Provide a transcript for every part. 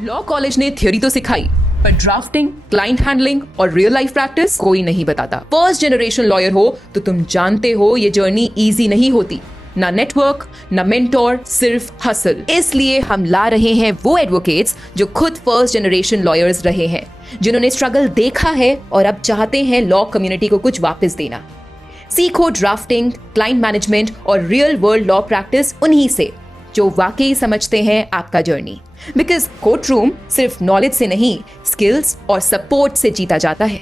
Law college ने theory तो सिखाई, पर ड्राफ्टिंग, क्लाइंट हैंडलिंग और रियल लाइफ प्रैक्टिस कोई नहीं बताता। फर्स्ट जनरेशन लॉयर हो तो तुम जानते हो ये जर्नी इजी नहीं होती। ना नेटवर्क, ना मेंटोर, सिर्फ हसल। इसलिए हम ला रहे हैं वो एडवोकेट्स जो खुद फर्स्ट जनरेशन लॉयर्स रहे हैं, जिन्होंने स्ट्रगल देखा है और अब चाहते हैं लॉ कम्युनिटी को कुछ वापस देना। सीखो ड्राफ्टिंग, क्लाइंट मैनेजमेंट और रियल वर्ल्ड लॉ प्रैक्टिस उन्हीं से जो वाकई समझते हैं आपका जर्नी। बिकॉज कोर्ट रूम सिर्फ नॉलेज से नहीं, स्किल्स और सपोर्ट से जीता जाता है।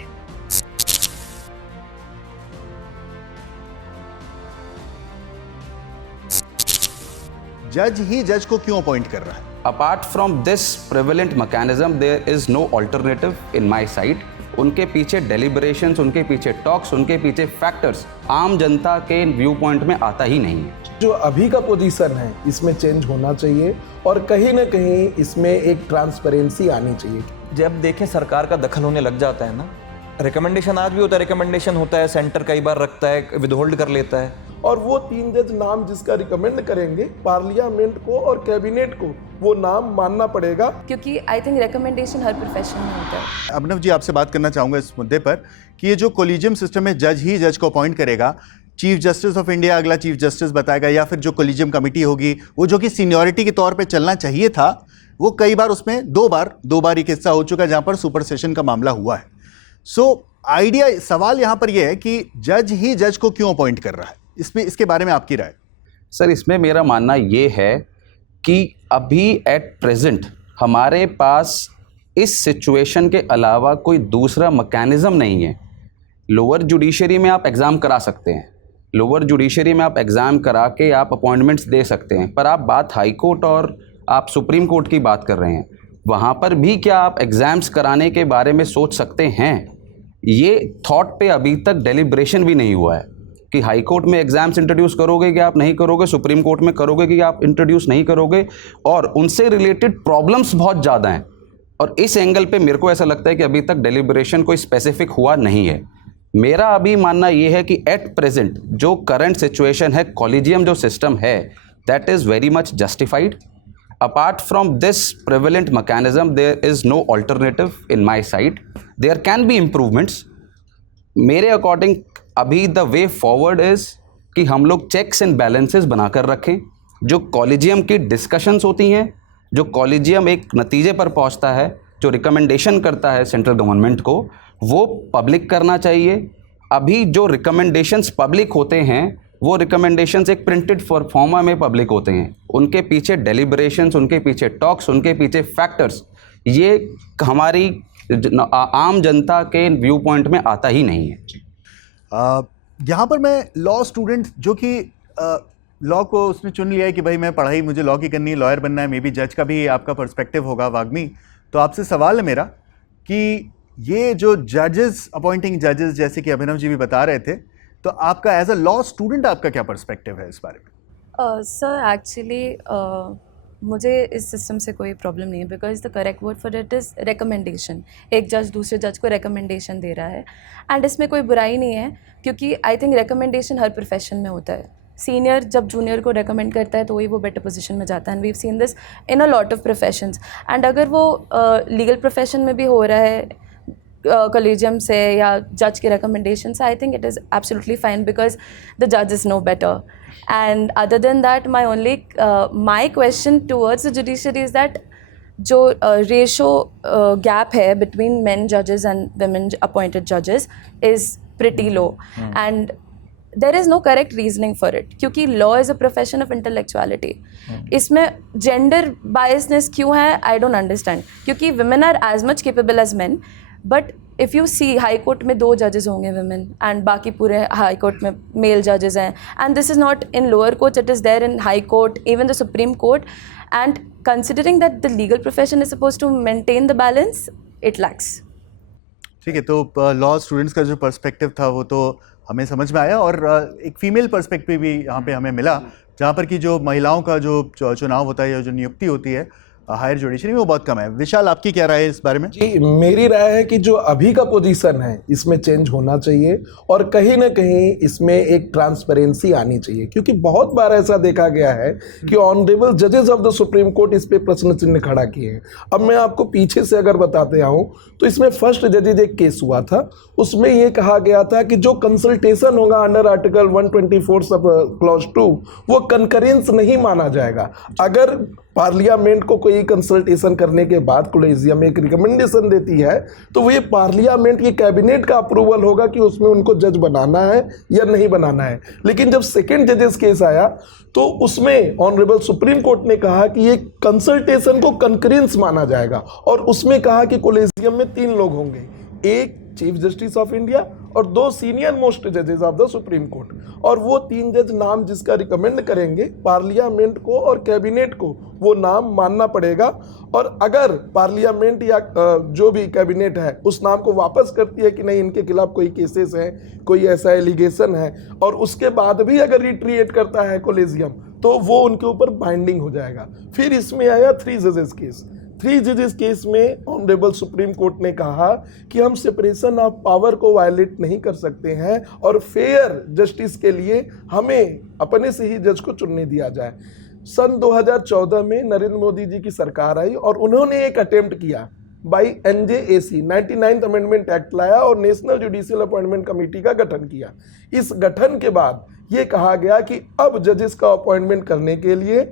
जज ही जज को क्यों अपॉइंट कर रहा है? Apart from this prevalent mechanism, there is no alternative in my sight. उनके पीछे deliberations, उनके पीछे talks, उनके पीछे factors आम जनता के व्यू पॉइंट में आता ही नहीं है। जो अभी का पोजीशन है इसमें चेंज होना चाहिए और कहीं ना कहीं इसमें एक ट्रांसपेरेंसी आनी चाहिए। जब देखें सरकार का दखल होने लग जाता है ना, रिकमेंडेशन आज भी होता है, रिकमेंडेशन होता है, सेंटर कई बार रखता है, विदहोल्ड कर लेता है, और वो 3 जज नाम जिसका रिकमेंड करेंगे पार्लियामेंट को और कैबिनेट को वो नाम मानना पड़ेगा, क्योंकि I think recommendation her profession में होता है। अभिनव जी, आपसे बात करना चाहूंगा इस मुद्दे पर कि ये जो कोलिजियम सिस्टम है, जज ही जज को अपॉइंट करेगा, चीफ जस्टिस ऑफ इंडिया अगला चीफ जस्टिस बताएगा, या फिर जो कोलिजियम कमेटी होगी वो जो कि सीनियरिटी के तौर पे चलना चाहिए था, वो कई बार उसमें दो बार एक हिस्सा हो चुका है जहां पर सुपर सेशन का मामला हुआ है। आइडिया सवाल यहां पर यह है कि जज ही जज को क्यों अपॉइंट कर रहा है, इसके बारे में आपकी राय? सर, इसमें मेरा मानना ये है कि अभी एट प्रेजेंट हमारे पास इस सिचुएशन के अलावा कोई दूसरा मैकेनिज्म नहीं है। लोअर जुडिशरी में आप एग्ज़ाम करा सकते हैं, लोअर जुडिशरी में आप एग्ज़ाम करा के आप अपॉइंटमेंट्स दे सकते हैं, पर आप बात हाई कोर्ट और आप सुप्रीम कोर्ट की बात कर रहे हैं, वहाँ पर भी क्या आप एग्ज़ाम्स कराने के बारे में सोच सकते हैं? ये थॉट पे अभी तक डेलिब्रेशन भी नहीं हुआ है कि हाई कोर्ट में एग्ज़ाम्स इंट्रोड्यूस करोगे कि आप नहीं करोगे, सुप्रीम कोर्ट में करोगे कि आप इंट्रोड्यूस नहीं करोगे, और उनसे रिलेटेड प्रॉब्लम्स बहुत ज़्यादा हैं। और इस एंगल पे मेरे को ऐसा लगता है कि अभी तक डेलिब्रेशन कोई स्पेसिफिक हुआ नहीं है। मेरा अभी मानना ये है कि एट प्रेजेंट जो करंट सिचुएशन है, कॉलेजियम जो सिस्टम है, that is very much justified. Apart from this prevalent mechanism there is no alternative in my side. There can be improvements. मेरे अकॉर्डिंग अभी द वे फॉरवर्ड इज़ कि हम लोग checks and balances बनाकर रखें। जो कॉलेजियम की डिस्कशंस होती हैं, जो कॉलेजियम एक नतीजे पर पहुंचता है, जो रिकमेंडेशन करता है सेंट्रल गवर्नमेंट को, वो पब्लिक करना चाहिए। अभी जो रिकमेंडेशंस पब्लिक होते हैं वो रिकमेंडेशंस एक प्रिंटेड फॉर्मा में पब्लिक होते हैं, उनके पीछे डेलिब्रेशंस, उनके पीछे टॉक्स, उनके पीछे फैक्टर्स, ये हमारी आम जनता के व्यू पॉइंट में आता ही नहीं है। यहाँ पर मैं लॉ स्टूडेंट जो कि लॉ को उसने चुन लिया है कि भाई मैं पढ़ाई मुझे लॉ की करनी है, लॉयर बनना है, मे बी जज का भी आपका पर्सपेक्टिव होगा वाग्मी, तो आपसे सवाल है मेरा कि ये जो जजेस, अपॉइंटिंग जजेस जैसे कि अभिनव जी भी बता रहे थे, तो आपका एज अ लॉ स्टूडेंट आपका क्या पर्सपेक्टिव है इस बारे में? सर एक्चुअली मुझे इस सिस्टम से कोई प्रॉब्लम नहीं है, because the correct word for it is recommendation. एक जज दूसरे जज को रिकमेंडेशन दे रहा है, एंड इसमें कोई बुराई नहीं है, क्योंकि I think recommendation her profession में होता है। सीनियर जब जूनियर को रेकमेंड करता है तो वही वो बेटर पोजीशन में जाता है, and we have seen this in a lot of professions. And अगर वो लीगल प्रोफेशन में भी हो रहा है कॉलेजियम से या जज के रिकमेंडेशन से, I think it is absolutely fine, because the जजेस no better. And other than that my question towards the judiciary is that जो रेशो गैप है बिटवीन मेन जजेस एंड वेमेन अपॉइंटेड जजेस is pretty low, and there is no correct reasoning for it, क्योंकि law is a profession of intellectuality. इसमें gender biasness क्यों है, I don't understand, क्योंकि women are as much capable as main, but if you see high court में 2 जजेस होंगे women, and बाकी पूरे हाई कोर्ट में मेल जजेस हैं, and this is not in lower courts, it is there in high court, even the supreme court, and considering that the legal profession is suppose to maintain the balance, it lacks. ठीक है, तो law students का जो perspective था वो तो हमें समझ में आया, और एक फीमेल पर्सपेक्टिव भी यहाँ पे हमें मिला, जहाँ पर कि जो महिलाओं का जो चुनाव होता है या जो नियुक्ति होती है हायर जुडिशरी में वो बहुत कम है। विशाल, आपकी क्या राय है इस बारे में? जी, मेरी राय है कि जो अभी का पोजीशन है इसमें चेंज होना चाहिए और कहीं ना कहीं इसमें एक ट्रांसपेरेंसी आनी चाहिए, क्योंकि बहुत बार ऐसा देखा गया है कि ऑनरेबल जजेस ऑफ द सुप्रीम कोर्ट इस पे प्रश्न चिन्ह खड़ा किए हैं। अब मैं आपको पीछे से अगर बताते आऊँ तो इसमें फर्स्ट जजेज एक केस हुआ था, उसमें ये कहा गया था कि जो कंसल्टेशन होगा अंडर आर्टिकल 124 सब क्लॉज 2 वो कंकरेंस नहीं माना जाएगा। अगर पार्लियामेंट को कोई कंसल्टेशन करने के बाद कोलेजियम एक रिकमेंडेशन देती है तो वो ये पार्लियामेंट की कैबिनेट का अप्रूवल होगा कि उसमें उनको जज बनाना है या नहीं बनाना है। लेकिन जब सेकंड जजेस केस आया तो उसमें ऑनरेबल सुप्रीम कोर्ट ने कहा कि ये कंसल्टेशन को कंकरेंस माना जाएगा और उसमें कहा कि कोलेजियम में 3 लोग होंगे, एक चीफ जस्टिस ऑफ इंडिया और 2 सीनियर मोस्ट जजेस ऑफ द सुप्रीम कोर्ट, और वो 3 जज नाम जिसका रिकमेंड करेंगे पार्लियामेंट को और कैबिनेट को वो नाम मानना पड़ेगा। और अगर पार्लियामेंट या जो भी कैबिनेट है उस नाम को वापस करती है कि नहीं इनके खिलाफ कोई केसेस हैं, कोई ऐसा एलिगेशन है, और उसके बाद भी अगर रिट्रिएट करता है कोलेजियम तो वो उनके ऊपर बाइंडिंग हो जाएगा। फिर इसमें आया 3 जजेस केस। 3 जजेस केस में ऑनरेबल सुप्रीम कोर्ट ने कहा कि हम सेपरेशन ऑफ पावर को वायलेट नहीं कर सकते हैं और फेयर जस्टिस के लिए हमें अपने से ही जज को चुनने दिया जाए। सन 2014 में नरेंद्र मोदी जी की सरकार आई और उन्होंने एक अटेम्प्ट किया by NJAC 99th amendment act लाया और नेशनल जुडिशियल अपॉइंटमेंट कमेटी का गठन किया। इस गठन के बाद ये कहा गया कि अब जजेस का अपॉइंटमेंट करने के लिए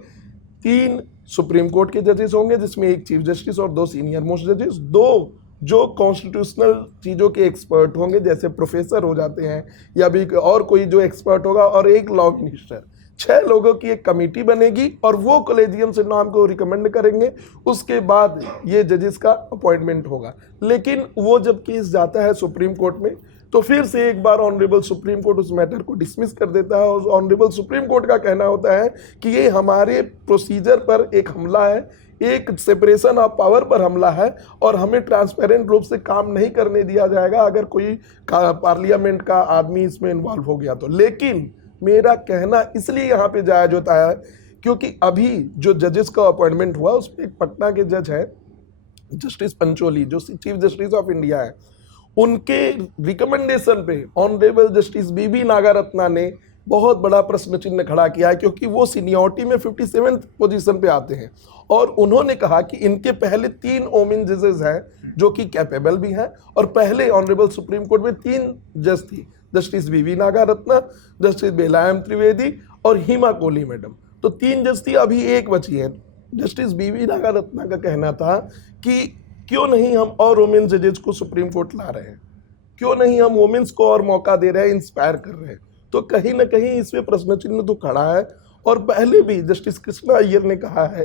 3 सुप्रीम कोर्ट के जजेस होंगे जिसमें एक चीफ जस्टिस और 2 सीनियर मोस्ट जजेस, 2 जो कॉन्स्टिट्यूशनल चीज़ों के एक्सपर्ट होंगे जैसे प्रोफेसर हो जाते हैं या भी और कोई जो एक्सपर्ट होगा, और एक लॉ मिनिस्टर। 6 लोगों की एक कमेटी बनेगी और वो कॉलेजियम से नाम को रिकमेंड करेंगे, उसके बाद ये जजेस का अपॉइंटमेंट होगा। लेकिन वो जब केस जाता है सुप्रीम कोर्ट में तो फिर से एक बार ऑनरेबल सुप्रीम कोर्ट उस मैटर को डिसमिस कर देता है और ऑनरेबल सुप्रीम कोर्ट का कहना होता है कि ये हमारे प्रोसीजर पर एक हमला है, एक सेपरेशन ऑफ पावर पर हमला है और हमें ट्रांसपेरेंट रूप से काम नहीं करने दिया जाएगा अगर कोई पार्लियामेंट का आदमी इसमें इन्वॉल्व हो गया तो। लेकिन मेरा कहना इसलिए यहाँ पे जायज होता है क्योंकि अभी जो जजेस का अपॉइंटमेंट हुआ उसमें एक पटना के जज है जस्टिस पंचोली जो चीफ जस्टिस ऑफ इंडिया है, उनके रिकमेंडेशन पे ऑनरेबल जस्टिस बीबी नागारत्ना ने बहुत बड़ा प्रश्न चिन्ह खड़ा किया है क्योंकि वो सीनियरिटी में 57th पोजीशन पे आते हैं और उन्होंने कहा कि इनके पहले 3 वोमेन जजेस हैं जो कि कैपेबल भी हैं और पहले ऑनरेबल सुप्रीम कोर्ट में 3 जज थी, जस्टिस बीबी नागारत्ना, जस्टिस बेलायम त्रिवेदी और हिमा कोहली मैडम। तो 3 जज थी, अभी 1 बची है। जस्टिस बीबी नागारत्ना का कहना था कि क्यों नहीं हम और वोमेन जजेस को सुप्रीम कोर्ट ला रहे हैं, क्यों नहीं हम वोमेन्स को और मौका दे रहे हैं, इंस्पायर कर रहे हैं। तो कहीं ना कहीं इसमें प्रश्न चिन्ह तो खड़ा है। और पहले भी जस्टिस कृष्णा अय्यर ने कहा है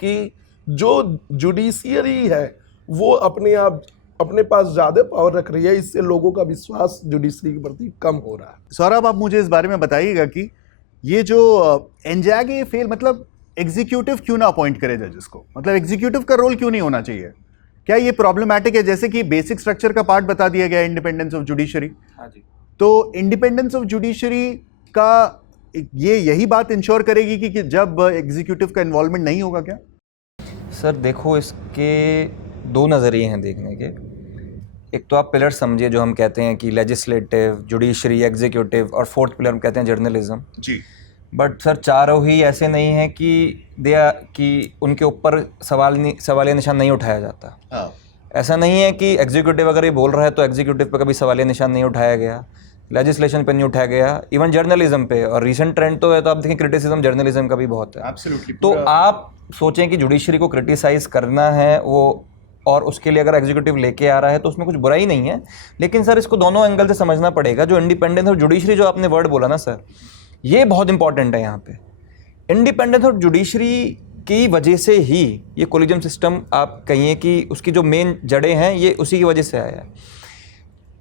कि जो जुडिशियरी है वो अपने पास ज़्यादा पावर रख रही है, इससे लोगों का विश्वास जुडिशरी के प्रति कम हो रहा है। सौरभ, आप मुझे इस बारे में बताइएगा कि ये जो एनजैग फेल मतलब एग्जीक्यूटिव क्यों ना अपॉइंट करे जजेस को, मतलब एग्जीक्यूटिव का रोल क्यों नहीं होना चाहिए? क्या ये प्रॉब्लमैटिक है? जैसे कि बेसिक स्ट्रक्चर का पार्ट बता दिया गया इंडिपेंडेंस ऑफ जुडिशरी, हाँ जी, तो इंडिपेंडेंस ऑफ जुडिशरी का यही बात इंश्योर करेगी कि जब एग्जीक्यूटिव का इन्वॉल्वमेंट नहीं होगा क्या? सर देखो, इसके 2 नज़रिए हैं देखने के। एक तो आप पिलर समझिए जो हम कहते हैं कि लेजिस्लेटिव, जुडिशरी, एग्जीक्यूटिव, और 4th पिलर हम कहते हैं जर्नलिज्म जी। बट सर चारों ही ऐसे नहीं हैं कि उनके ऊपर सवालिया निशान नहीं उठाया जाता। हाँ। ऐसा नहीं है कि एग्जीक्यूटिव अगर ये बोल रहा है तो एग्जीक्यूटिव पे कभी सवालिया निशान नहीं उठाया गया, लेजिस्लेशन पे नहीं उठाया गया, इवन जर्नलिज्म पे। और रीसेंट ट्रेंड तो है तो आप देखें क्रिटिसिज्म जर्नलिज्म का भी बहुत है। Absolutely, तो आप सोचें कि जुडिशरी को क्रिटिसाइज करना है वो, और उसके लिए अगर एग्जीक्यूटिव लेके आ रहा है तो उसमें कुछ बुराई नहीं है। लेकिन सर इसको दोनों एंगल से समझना पड़ेगा। जो इंडिपेंडेंस और जुडिशरी जो आपने वर्ड बोला ना सर, ये बहुत इंपॉर्टेंट है यहाँ पे। इंडिपेंडेंस और जुडिशरी की वजह से ही ये कोलिजियम सिस्टम आप कहिए कि उसकी जो मेन जड़ें हैं ये उसी की वजह से आया है।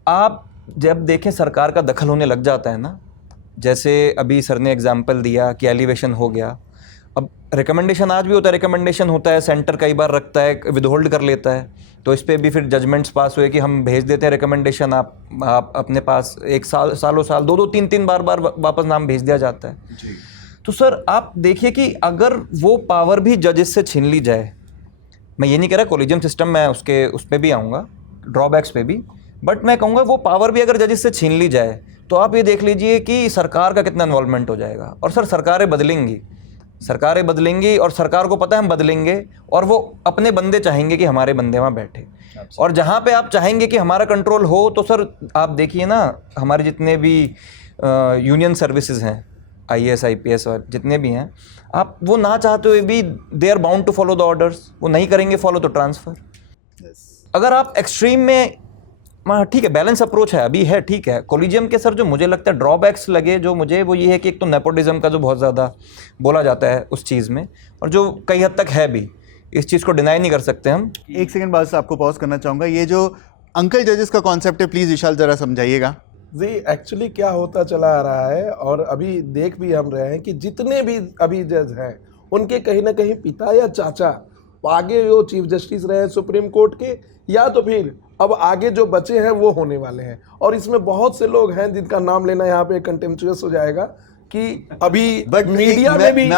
आप जब देखें सरकार का दखल होने लग जाता है ना, जैसे अभी सर ने एग्जांपल दिया कि एलिवेशन हो गया, अब रिकमेंडेशन आज भी होता है, रिकमेंडेशन होता है, सेंटर कई बार रखता है, विदहोल्ड कर लेता है, तो इस पर भी फिर जजमेंट्स पास हुए कि हम भेज देते हैं रिकमेंडेशन, आप अपने पास एक सालों साल 2-2 3-3 बार वापस नाम भेज दिया जाता है। जी। तो सर आप देखिए कि अगर वो पावर भी जजेस से छीन ली जाए मैं ये नहीं कह रहा कोलिजियम सिस्टम, मैं उस पर भी आऊँगा, ड्रॉबैक्स पे भी, बट मैं कहूँगा वो पावर भी अगर जजेस से छीन ली जाए तो आप ये देख लीजिए कि सरकार का कितना इन्वॉल्वमेंट हो जाएगा। और सर सरकारें बदलेंगी और सरकार को पता है हम बदलेंगे, और वो अपने बंदे चाहेंगे कि हमारे बंदे वहाँ बैठे। और जहाँ पे आप चाहेंगे कि हमारा कंट्रोल हो, तो सर आप देखिए ना, हमारे जितने भी यूनियन सर्विसेज हैं, IAS IPS और जितने भी हैं, आप वो ना चाहते हुए भी they are bound to follow the orders, वो नहीं करेंगे फॉलो तो ट्रांसफ़र। अगर आप एक्सट्रीम में, हाँ ठीक है, बैलेंस अप्रोच है अभी है, ठीक है। कोलिजियम के सर जो मुझे लगता है ड्रॉबैक्स लगे जो मुझे, वो ये है कि एक तो नेपोटिज्म का जो बहुत ज़्यादा बोला जाता है उस चीज़ में, और जो कई हद तक है भी, इस चीज़ को डिनाई नहीं कर सकते हम। एक सेकंड बाद आपको पॉज करना चाहूँगा, ये जो अंकल जजेस का कॉन्सेप्ट है, प्लीज़ विशाल ज़रा समझाइएगा। जी, एक्चुअली क्या होता चला आ रहा है और अभी देख भी हम रहे हैं कि जितने भी अभी जज हैं उनके कहीं ना कहीं पिता या चाचा आगे वो चीफ जस्टिस रहे हैं सुप्रीम कोर्ट के, या तो फिर अब आगे जो बचे हैं वो होने वाले हैं। और इसमें बहुत से लोग हैं जिनका नाम लेना यहाँ पे कंटेम्पचुअस हो जाएगा कि अभी मीडिया में भी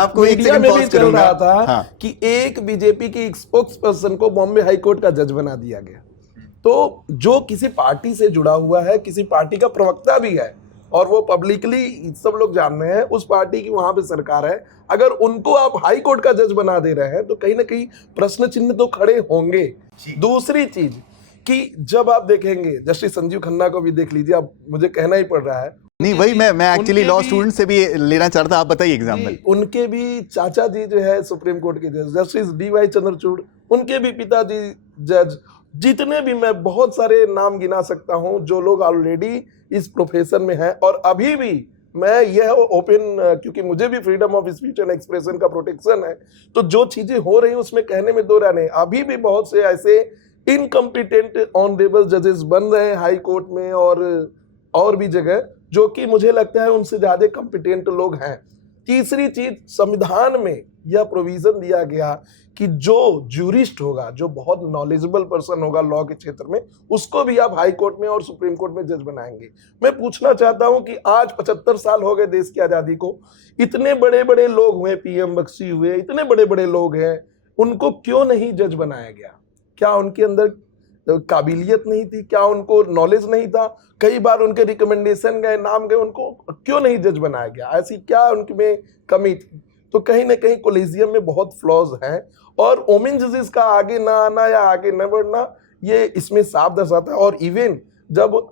चल रहा था। हाँ। कि एक बीजेपी की स्पोक्स पर्सन को बॉम्बे हाई कोर्ट का जज बना दिया गया। तो जो किसी पार्टी से जुड़ा हुआ है, किसी पार्टी का प्रवक्ता भी है, और वो पब्लिकली सब लोग जान रहे हैं उस पार्टी की वहां पे सरकार है, अगर उनको आप हाई कोर्ट का जज बना दे रहे हैं तो कहीं ना कहीं प्रश्न चिन्ह तो खड़े होंगे। दूसरी चीज कि जब आप देखेंगे जस्टिस संजीव खन्ना को भी देख लीजिए, अब मुझे कहना ही पड़ रहा है, नहीं वही मैं एक्चुअली लॉ स्टूडेंट से भी लेना चाहता था, आप बताइए एग्जाम्पल। उनके भी चाचा जी जो है सुप्रीम कोर्ट के जज जस्टिस DY चंद्रचूड़, उनके भी पिताजी जज, जितने भी मैं बहुत सारे नाम गिना सकता हूं जो लोग ऑलरेडी इस प्रोफेशन में हैं। और अभी भी मैं यह ओपन, क्योंकि मुझे भी freedom of speech and expression का प्रोटेक्शन है, तो जो चीजें हो रही हैं उसमें कहने में दो राय नहीं। अभी भी बहुत से ऐसे इनकम्पिटेंट ऑनरेबल जजेस बन रहे हैं हाई कोर्ट में और भी जगह, जो कि मुझे लगता है उनसे ज्यादा कॉम्पिटेंट लोग हैं। तीसरी चीज, संविधान में यह प्रोविजन दिया गया कि जो ज्यूरिस्ट होगा, जो बहुत नॉलेजेबल पर्सन होगा लॉ के क्षेत्र में, उसको भी आप हाई कोर्ट में और सुप्रीम कोर्ट में जज बनाएंगे। मैं पूछना चाहता हूं कि आज 75 साल हो गए देश की आजादी को, इतने बड़े बड़े लोग हुए, PM बख्शी हुए, इतने बड़े बड़े लोग हैं, उनको क्यों नहीं जज बनाया गया? क्या उनके अंदर काबिलियत नहीं थी? क्या उनको नॉलेज नहीं था? कई बार उनके रिकमेंडेशन गए, नाम गए, उनको क्यों नहीं जज बनाया गया? ऐसी क्या उनमें कमी थी? तो कहीं ना कहीं कोलिजियम में बहुत फ्लॉज हैं, और वोमेन जजेस का आगे ना आना या आगे न बढ़ना ये इसमें साफ दर्शाता है। और इवन जब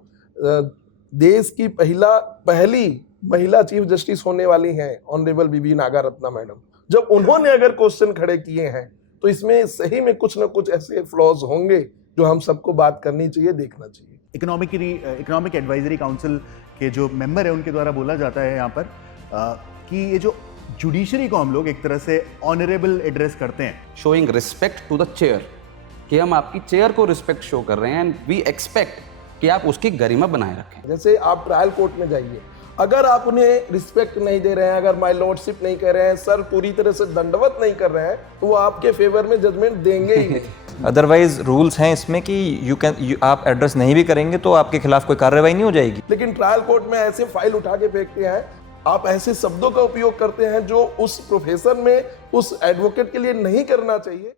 देश की पहली महिला चीफ जस्टिस होने वाली हैं ऑनरेबल बीबी नागारत्ना मैडम, जब उन्होंने अगर क्वेश्चन खड़े किए हैं तो इसमें सही में कुछ ना कुछ ऐसे फ्लॉज होंगे जो हम सबको बात करनी चाहिए, देखना चाहिए। इकोनॉमिक एडवाइजरी काउंसिल के जो मेंबर है उनके द्वारा बोला जाता है यहाँ पर कि ये जो जुडिशरी को हम लोग एक तरह से ऑनरेबल एड्रेस करते हैं, showing respect to the chair, कि हम आपकी चेयर को रिस्पेक्ट शो कर रहे हैं, एंड वी एक्सपेक्ट कि आप उसकी गरिमा बनाए रखें। जैसे आप ट्रायल कोर्ट में जाइए, अगर आप उन्हें रिस्पेक्ट नहीं दे रहे हैं, अगर माय लॉर्डशिप नहीं कह रहे हैं, सर पूरी तरह से दंडवत नहीं कर रहे हैं, तो वो आपके फेवर में जजमेंट देंगे ही नहीं। अदरवाइज रूल्स हैं इसमें कि आप एड्रेस नहीं भी करेंगे तो आपके खिलाफ कोई कार्रवाई नहीं हो जाएगी। लेकिन ट्रायल कोर्ट में ऐसे फाइल उठा के फेंकते हैं, आप ऐसे शब्दों का उपयोग करते हैं जो उस प्रोफेशन में उस एडवोकेट के लिए नहीं करना चाहिए।